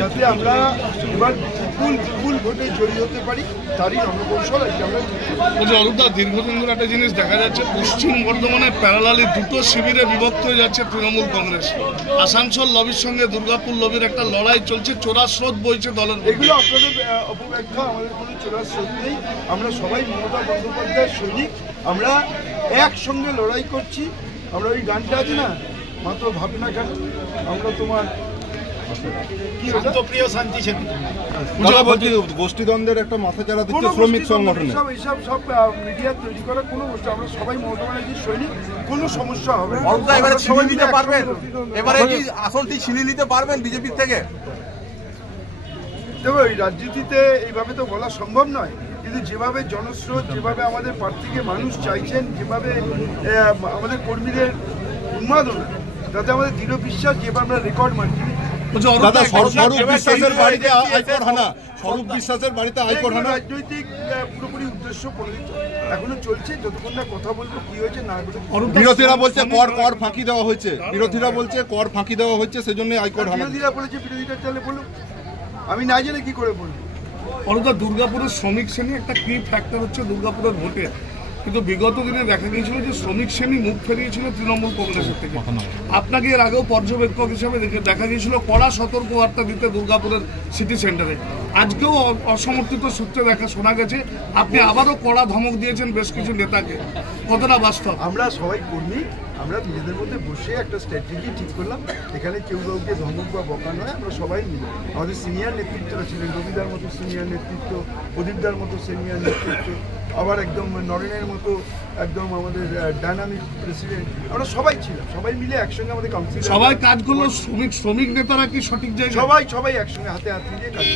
যাতে আমরা এবার বিপুল ভোটে জয়ী হতে পারি, তারই রণকৌশল আমরা। অরূপদা, দীর্ঘদিন ধরে একটা জিনিস দেখা যাচ্ছে, পশ্চিম বর্ধমানে প্যারালালি দুটো শিবিরে বিভক্ত হয়ে যাচ্ছে তৃণমূল কংগ্রেস। আসানসোল লবির সঙ্গে দুর্গাপুর লবির একটা লড়াই চলছে, চোরা স্রোত বইছে দলের। এগুলো আপনাদের অপব্যাখ্যা, আমাদের কোনো চোরা স্রোত নেই। আমরা সবাই মমতা বন্দ্যোপাধ্যায়ের সৈনিক, আমরা একসঙ্গে লড়াই করছি। আমরা ওই গানটা আছে না, মাত্র ভাবনা কেন, আমরা তোমার গোষ্ঠীদ্বন্দ্বের একটা মাথা চারা দিচ্ছে শ্রমিক সংগঠনে। সব মিডিয়া তৈরি করা কোনো গোষ্ঠী, আমরা সবাই মমতা ব্যানার্জির সৈনিক, কোনো সমস্যা হবে না। সবাই নিতে পারবেন, এবারে কি আসনটি ছিনিয়ে নিতে পারবেন বিজেপির থেকে? দেখো, এই রাজনীতিতে এইভাবে তো বলা সম্ভব নয়, কিন্তু যেভাবে জনস্রোত, যেভাবে আমাদের প্রার্থীকে মানুষ চাইছেন, যেভাবে আমাদের কর্মীদের উন্মাদনা, তাতে আমাদের দৃঢ় বিশ্বাস, যেভাবে আমরা রেকর্ড মারছি। রাজনৈতিক পুরোপুরি উদ্দেশ্য প্রণোদিত এখনো চলছে, যতক্ষণ না কথা বলবো কি হয়েছে না হয়েছে। বিরোধীরা বলছে কর ফাঁকি দেওয়া হয়েছে, বিরোধীরা বলছে কর ফাঁকি দেওয়া হচ্ছে, সেজন্য হাইকোর্ট। বিরোধীরা বলেছে, বিরোধীরা তাহলে বলুন, আমি না জেনে কি করে বলবো। অরূপদা, দুর্গাপুরের শ্রমিক শ্রেণী একটা কি ফ্যাক্টর হচ্ছে দুর্গাপুরের ভোটে, কিন্তু বিগত দিনে দেখা গিয়েছিল যে শ্রমিক শ্রেণী মুখ ফেরিয়েছিল তৃণমূল কংগ্রেসের থেকে। আপনাকে এর আগেও পর্যবেক্ষক হিসেবে দেখা গিয়েছিল কড়া সতর্কবার্তা দিতে দুর্গাপুরের সিটি সেন্টারে। আজকেও অসমর্থিত সূত্রে শোনা গেছে আপনি আবারও কড়া ধমক দিয়েছেন বেশ কিছু নেতাকে, কতটা বাস্তব? আমরা সবাই কর্মী, আমরা নিজেদের মধ্যে বসে একটা স্ট্র্যাটেজি ঠিক করলাম, এখানে কেউ কাউকে ধমক বা বকা নয়, আমরা সবাই মিলে। আমাদের সিনিয়র নেতৃত্বরা ছিলেন, রবিদার মতো সিনিয়র নেতৃত্ব, প্রদীপদার মতো সিনিয়র নেতৃত্ব, আবার একদম নরেনের মতো একদম আমাদের ডাইনামিক প্রেসিডেন্ট, আমরা সবাই ছিলাম, সবাই মিলে একসঙ্গে আমাদের কাউন্সিল। সবাই কাজ করলো, শ্রমিক নেতারা কি সঠিক জায়গায়? সবাই একসঙ্গে হাতে হাত মিলিয়ে কাজ।